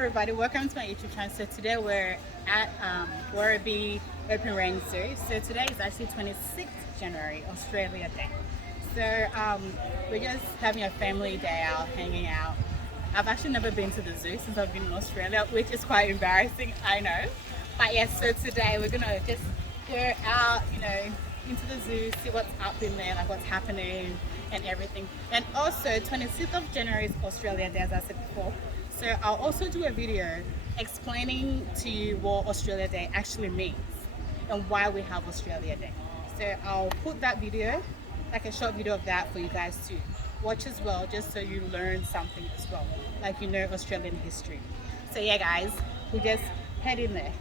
everybody, welcome to my YouTube channel. So today we're at Werribee Open Range Zoo. So today is actually 26th January, Australia Day. So we're just having a family day out, hanging out. I've actually never been to the zoo since I've been in Australia, which is quite embarrassing, I know. But yes, so today we're gonna just go out, into the zoo, see what's up in there, like what's happening and everything. And also 26th of January is Australia Day, as I said before. So I'll also do a video explaining to you what Australia Day actually means and why we have Australia Day. So I'll put that video, like a short video of that for you guys to watch as well, just so you learn something as well, like Australian history. So yeah guys, we just head in there.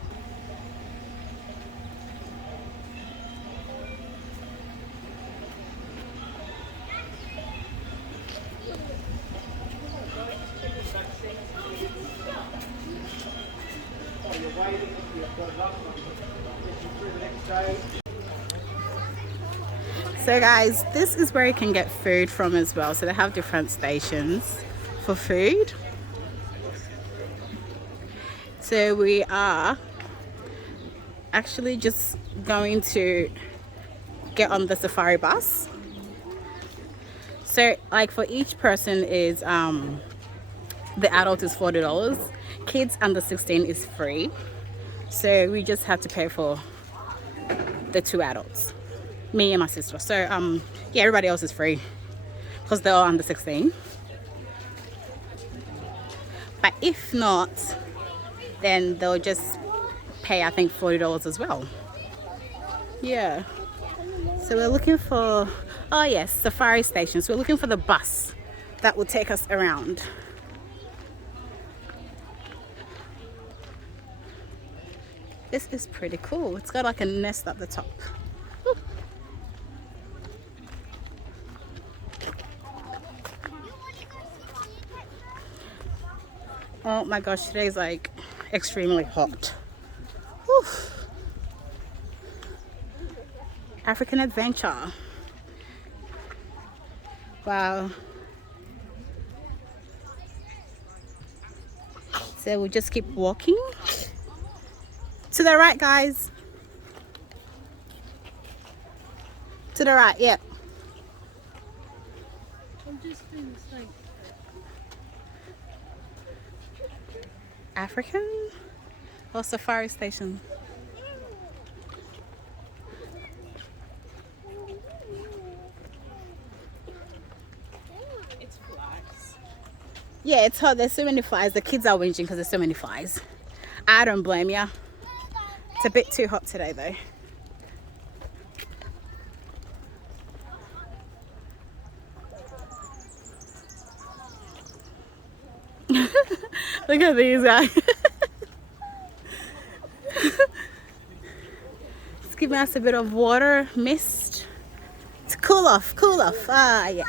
So guys, this is where you can get food from as well. So they have different stations for food. So we are actually just going to get on the safari bus. So like for each person is the adult is $40, kids under 16 is free. So we just have to pay for the two adults, me and my sister. So yeah, everybody else is free because they're all under 16. But if not, then they'll just pay, I think, $40 as well. Yeah. So we're looking for, oh yes, safari stations. We're looking for the bus that will take us around. This is pretty cool. It's got like a nest at the top. Ooh. Oh my gosh, today's like extremely hot. Whew. African adventure. Wow. So we'll just keep walking. To the right, guys. To the right, yeah. I'm just doing this thing. African or safari station? It's flies. Yeah, it's hot. There's so many flies. The kids are whinging because there's so many flies. I don't blame ya. It's a bit too hot today though. Look at these guys. It's giving us a bit of water, mist. To cool off, cool off. Ah, yeah.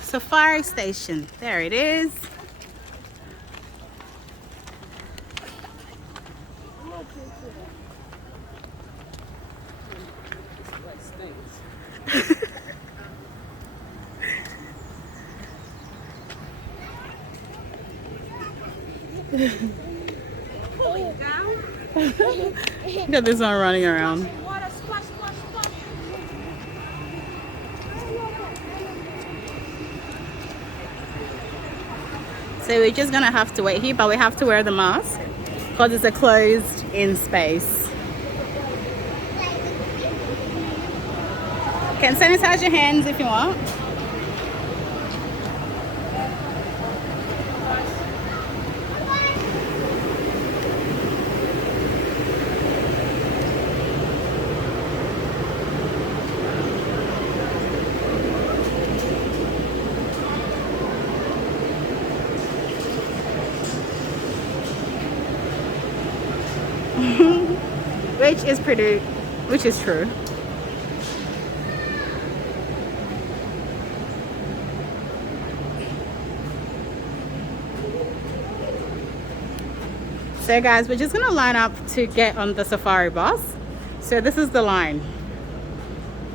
Safari station, there it is. Look at this one running around. So we're just gonna have to wait here, but we have to wear the mask because it's a closed-in space. You can sanitize your hands if you want. Which is true. So guys, we're just gonna line up to get on the safari bus. So this is the line.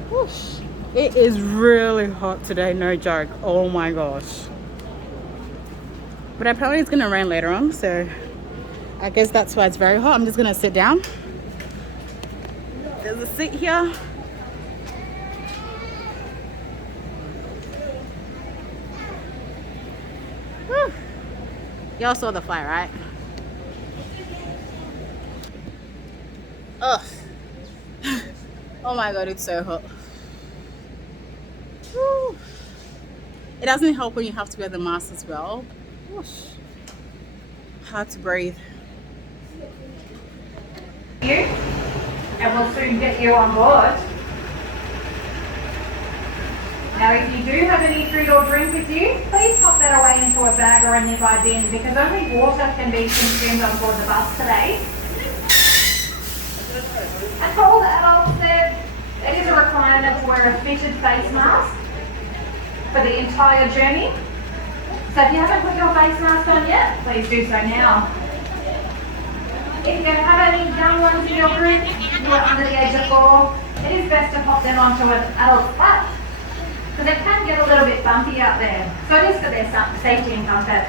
Whoosh. It is really hot today, no joke. Oh my gosh. But apparently it's gonna rain later on, so I guess that's why it's very hot. I'm just gonna sit down. There's a seat here. Whew. Y'all saw the fire, right? Ugh. Oh my god, it's so hot. Whew. It doesn't help when you have to wear the mask as well. Whoosh. Hard to breathe. You, and we'll soon get you on board. Now, if you do have any food or drink with you, please pop that away into a bag or a nearby bin, because only water can be consumed on board the bus today. And for all the adults there, it is a requirement to wear a fitted face mask for the entire journey. So if you haven't put your face mask on yet, please do so now. If you're going to have any young ones in your group who are under the age of 4, it is best to pop them onto an adult's lap, because it can get a little bit bumpy out there. So it is for their safety and comfort.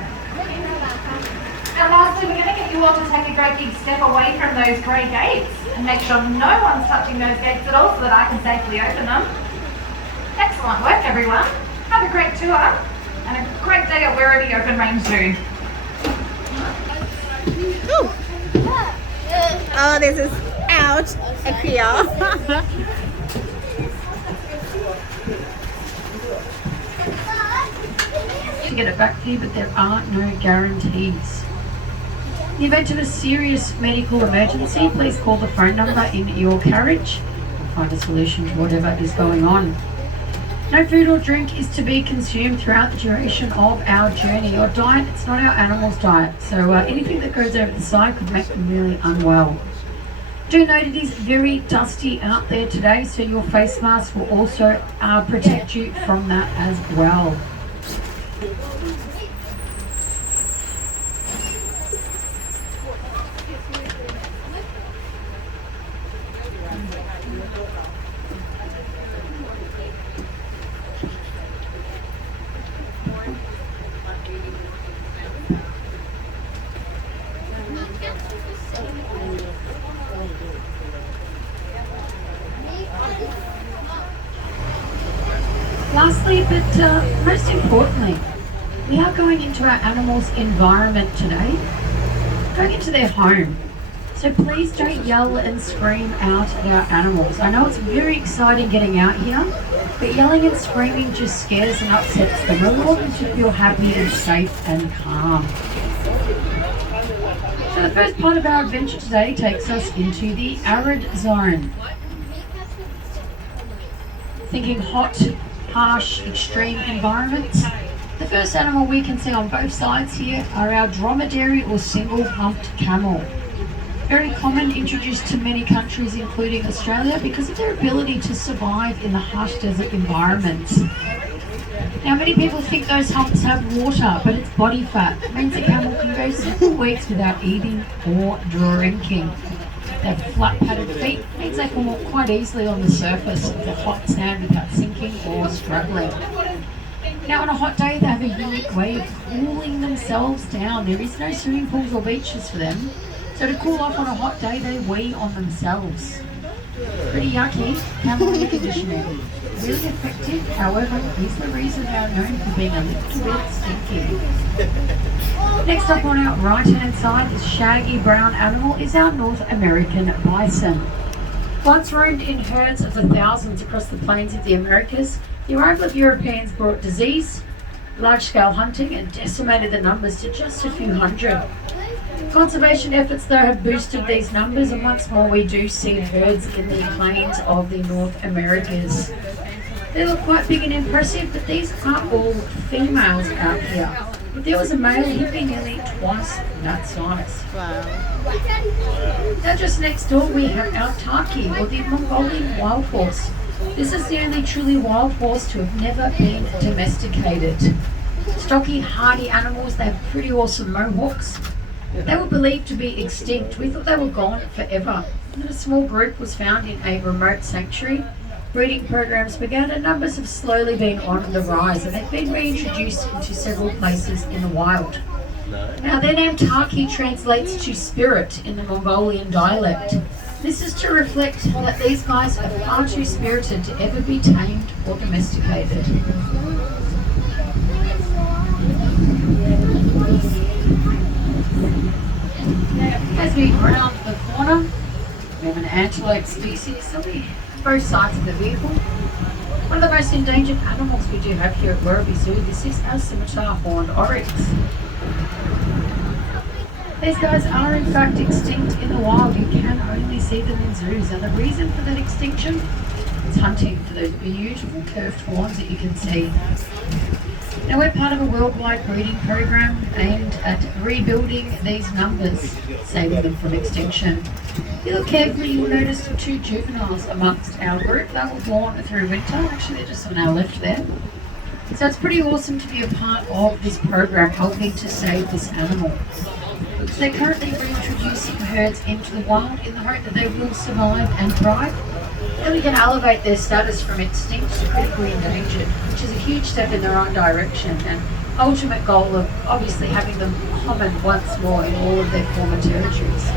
And lastly, we're going to get you all to take a great big step away from those grey gates and make sure no one's touching those gates at all, so that I can safely open them. Excellent work, everyone. Have a great tour and a great day at Werribee Open Range Zoo. Ooh. Oh, this is ouch. Here. To get it back for you, but there are no guarantees. In the event of a serious medical emergency, please call the phone number in your carriage and find a solution to whatever is going on. No food or drink is to be consumed throughout the duration of our journey. Your diet, it's not our animal's diet, so anything that goes over the side could make them really unwell. Do note it is very dusty out there today, so your face mask will also protect you from that as well. Lastly, but most importantly, we are going into our animals' environment today, going into their home. So please don't yell and scream out at our animals. I know it's very exciting getting out here, but yelling and screaming just scares and upsets them. We want them to feel happy and safe and calm. So the first part of our adventure today takes us into the arid zone. Thinking hot, harsh, extreme environments. The first animal we can see on both sides here are our dromedary or single-humped camel. Very common, introduced to many countries including Australia because of their ability to survive in the harsh desert environments. Now many people think those humps have water, but it's body fat. It means a camel can go several weeks without eating or drinking. They have flat padded feet, means they can walk quite easily on the surface of the hot sand without sinking or struggling. Now on a hot day they have a unique way of cooling themselves down. There is no swimming pools or beaches for them, so to cool off on a hot day they wee on themselves. Pretty yucky, camel air conditioning. Really effective, however, is the reason they are known for being a little bit stinky. Next up on our right hand side, this shaggy brown animal is our North American bison. Once roamed in herds of the thousands across the plains of the Americas, the arrival of Europeans brought disease, large-scale hunting, and decimated the numbers to just a few hundred. Conservation efforts though have boosted these numbers, and once more we do see herds in the plains of the North Americas. They look quite big and impressive, but these are all females out here. If there was a male, he'd be nearly twice that size. Wow. Now just next door we have our Taki, or the Mongolian wild horse. This is the only truly wild horse to have never been domesticated. Stocky, hardy animals, they have pretty awesome mohawks. They were believed to be extinct. We thought they were gone forever. And a small group was found in a remote sanctuary. breeding programs began and numbers have slowly been on the rise, and they've been reintroduced into several places in the wild. Now their name Taki translates to spirit in the Mongolian dialect. This is to reflect that these guys are far too spirited to ever be tamed or domesticated. As we round the corner, we have an antelope species on both sides of the vehicle. One of the most endangered animals we do have here at Werribee Zoo, this is our scimitar horned oryx. These guys are in fact extinct in the wild. You can only see them in zoos. And the reason for that extinction is hunting for those beautiful curved horns that you can see. Now we're part of a worldwide breeding program aimed at rebuilding these numbers, saving them from extinction. If you look carefully, you'll notice 2 juveniles amongst our group. They were born through winter. Actually, they're just on our left there. So it's pretty awesome to be a part of this program, helping to save this animal. So they're currently reintroducing herds into the wild in the hope that they will survive and thrive. And we can elevate their status from extinct to critically endangered, which is a huge step in the right direction, and ultimate goal of obviously having them common once more in all of their former territories.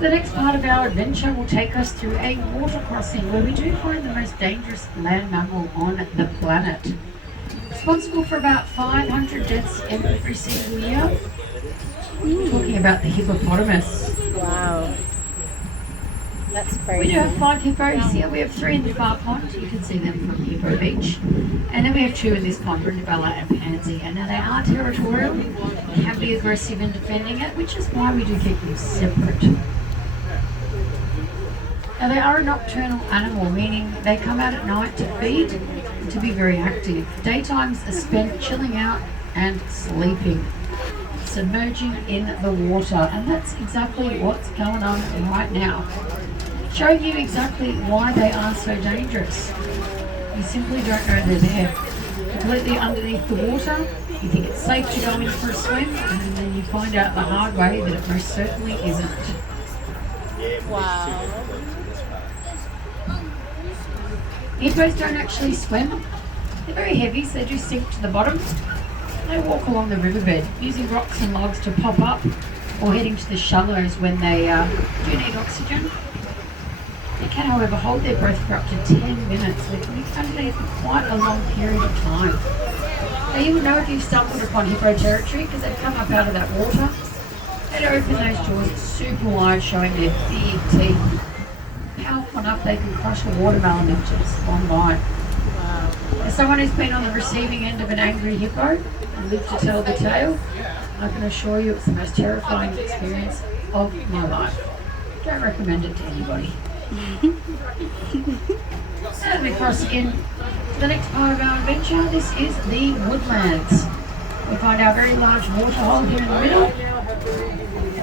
The next part of our adventure will take us through a water crossing where we do find the most dangerous land mammal on the planet. Responsible for about 500 deaths every single year. Talking about the hippopotamus. Wow. That's crazy. We do have 5 hippos here. We have 3 in the far pond. You can see them from Hippo Beach. And then we have 2 in this pond, Brindabella and Pansy. And now they are territorial, can be aggressive in defending it, which is why we do keep them separate. Now they are a nocturnal animal, meaning they come out at night to feed and to be very active. Daytimes are spent chilling out and sleeping, submerging in the water, and that's exactly what's going on right now. Showing you exactly why they are so dangerous. You simply don't know they're there. Completely underneath the water, you think it's safe to go in for a swim, and then you find out the hard way that it most certainly isn't. Wow. Hippos don't actually swim. They're very heavy, so they do sink to the bottom. They walk along the riverbed, using rocks and logs to pop up, or heading to the shallows when they do need oxygen. They can, however, hold their breath for up to 10 minutes. They can be underneath for quite a long period of time. Now you will know if you've stumbled upon hippo territory because they've come up out of that water. They open those jaws super wide, showing their big teeth. Powerful enough they can crush a watermelon in just one bite. Wow. As someone who's been on the receiving end of an angry hippo and lived to tell the tale, I can assure you it's the most terrifying experience of my life. Don't recommend it to anybody. As we cross in to the next part of our adventure, this is the Woodlands. We find our very large waterhole here in the middle.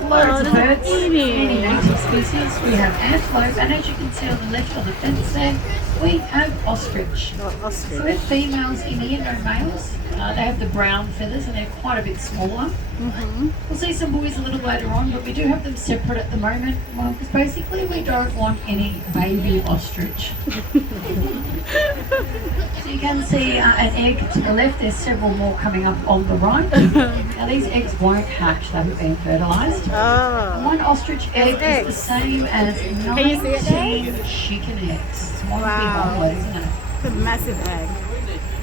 Loads of birds, many native species. We have antelope, and as you can see on the left on the fence there, we have ostrich. So they're females in here, no males. They have the brown feathers and they're quite a bit smaller. We'll see some boys a little later on, but we do have them separate at the moment because basically we don't want any baby ostrich. So you can see an egg to the left. There's several more coming up on the right. Now these eggs won't hatch, they haven't been fertilised. Oh. One ostrich egg is the same as Can you see it, 19 chicken eggs. It's one big omelette, isn't it? It's a massive egg.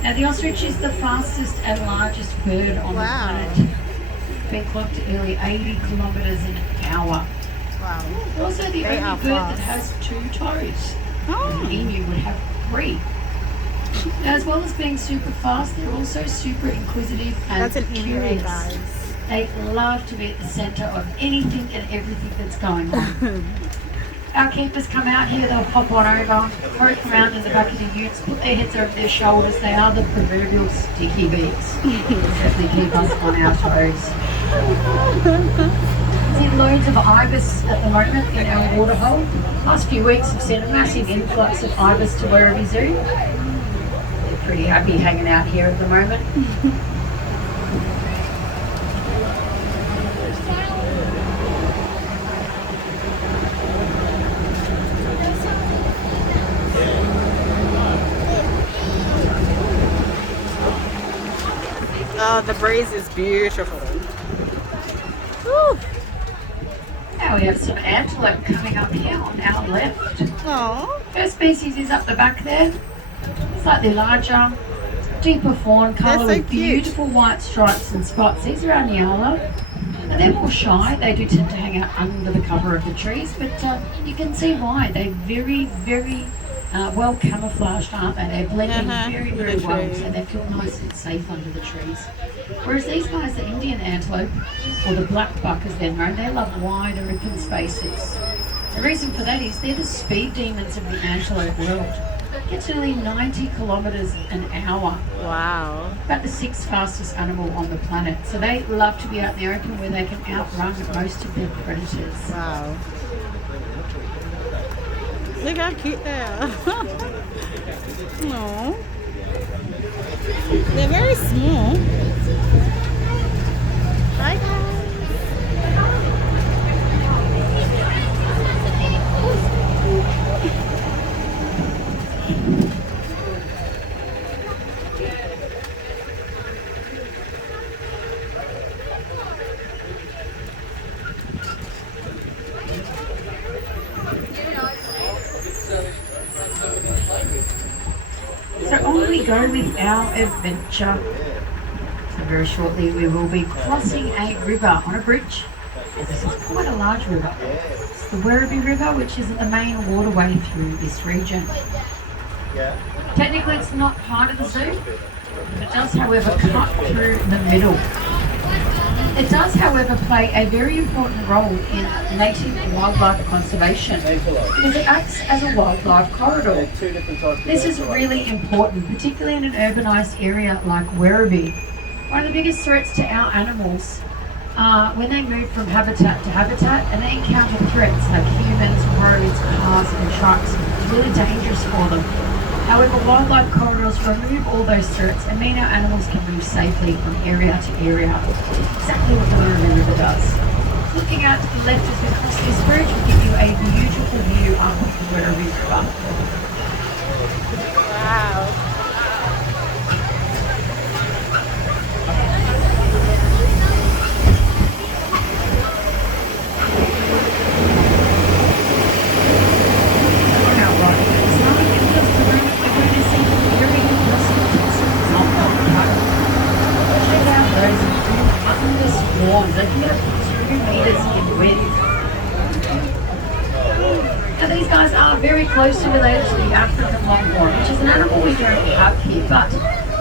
Now the ostrich is the fastest and largest bird on the planet. Been clocked at nearly 80 kilometres an hour. Wow. They're also the They only are bird that fast. has 2 toes. Oh. An emu would have 3. Now, as well as being super fast, they're also super inquisitive and That's an emu, curious. guys. They love to be at the centre of anything and everything that's going on. our keepers come out here, they'll pop on over, rope around in the back of the utes, put their heads over their shoulders. They are the proverbial sticky beaks. Definitely keep us on our toes. See loads of ibis at the moment in our waterhole. Last few weeks we've seen a massive influx of ibis to Werribee Zoo. They're pretty happy hanging out here at the moment. Oh, the breeze is beautiful. Woo. Now we have some antelope coming up here on our left. Oh, First species is up the back there, slightly larger, deeper fawn colour so with cute. beautiful white stripes and spots. These are our Nyala, and they're more shy. They do tend to hang out under the cover of the trees, but you can see why. They're very, very well camouflaged, aren't they? They're blending very, very with the well, trees. so they feel nice and safe under the trees. Whereas these guys, the Indian antelope, or the black buck as they're known, they love wide open spaces. The reason for that is they're the speed demons of the antelope world. Get to nearly 90 kilometres an hour. wow. About the 6th fastest animal on the planet. So they love to be out in the open where they can outrun most of their predators. Wow. Look how cute they are. No. They're very small. Hi guys. So on we go with our adventure. So very shortly we will be crossing a river on a bridge. This is quite a large river. It's the Werribee River, which is the main waterway through this region. Technically it's not part of the zoo, but it does however cut through the middle. It does however play a very important role in native wildlife conservation because it acts as a wildlife corridor. This is really important, particularly in an urbanised area like Werribee. One of the biggest threats to our animals are when they move from habitat to habitat and they encounter threats like humans, roads, cars and trucks. It's really dangerous for them. However, wildlife corridors remove all those threats and mean our animals can move safely from area to area. Exactly what the Werribee River does. Looking out to the left as we cross this bridge will give you a beautiful view up of the Werribee River. Wow. They can get up to 2 metres in width. Now these guys are very closely related to the African longhorn, which is an animal we don't have here, but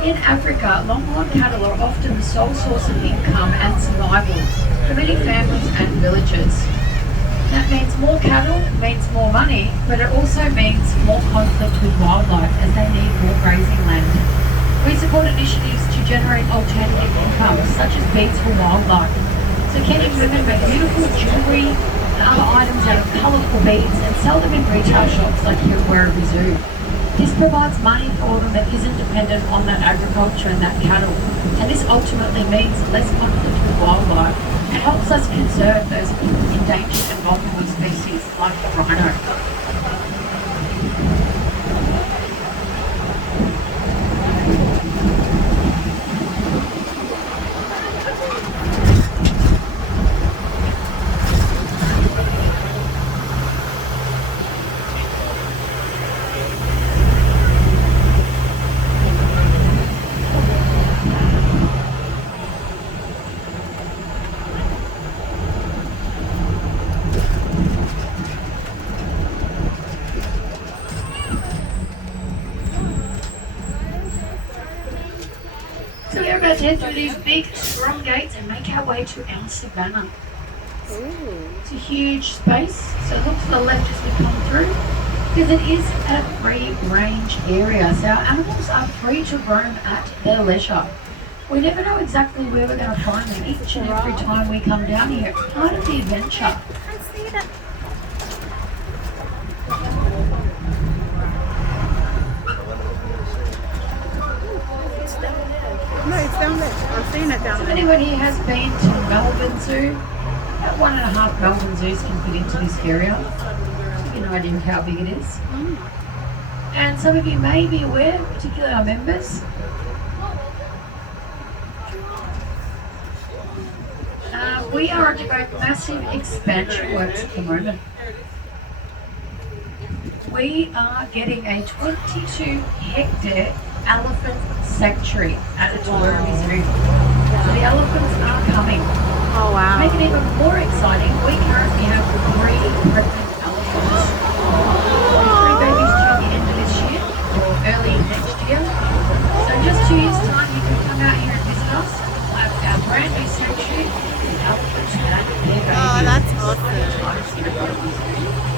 in Africa, longhorn cattle are often the sole source of income and survival for many families and villages. That means more cattle means more money, but it also means more conflict with wildlife as they need more grazing land. We support initiatives to generate alternative income, such as beads for wildlife. So Kenyan women make beautiful jewellery and other items out of colourful beads and sell them in retail shops like here at Werribee Zoo. This provides money for them that isn't dependent on that agriculture and that cattle. And this ultimately means less conflict with wildlife and helps us conserve those endangered and vulnerable species like the rhino. So we're about to head through these big, strong gates and make our way to our Savannah. Ooh. It's a huge space, so look to the left as we come through, because it is a free range area, so our animals are free to roam at their leisure. We never know exactly where we're going to find them each and every time we come down here. It's part of the adventure. I see that. No, it's down there. I've seen it down So if there. anyone here has been to Melbourne Zoo, about 1.5 Melbourne zoos can fit into this area. To give you an idea of how big it is. And some of you may be aware, particularly our members, we are undergoing massive expansion works at the moment. We are getting a 22-hectare elephant sanctuary at the Werribee Zoo. So the elephants are coming. Oh, To wow. make it even more exciting, we currently have 3 pregnant elephants. 3 babies due at the end of this year or early next year. So in just 2 years' time, you can come out here and visit us. We'll have our brand new sanctuary with elephants and their babies. Oh, that's Exciting awesome. times here at Werribee Zoo.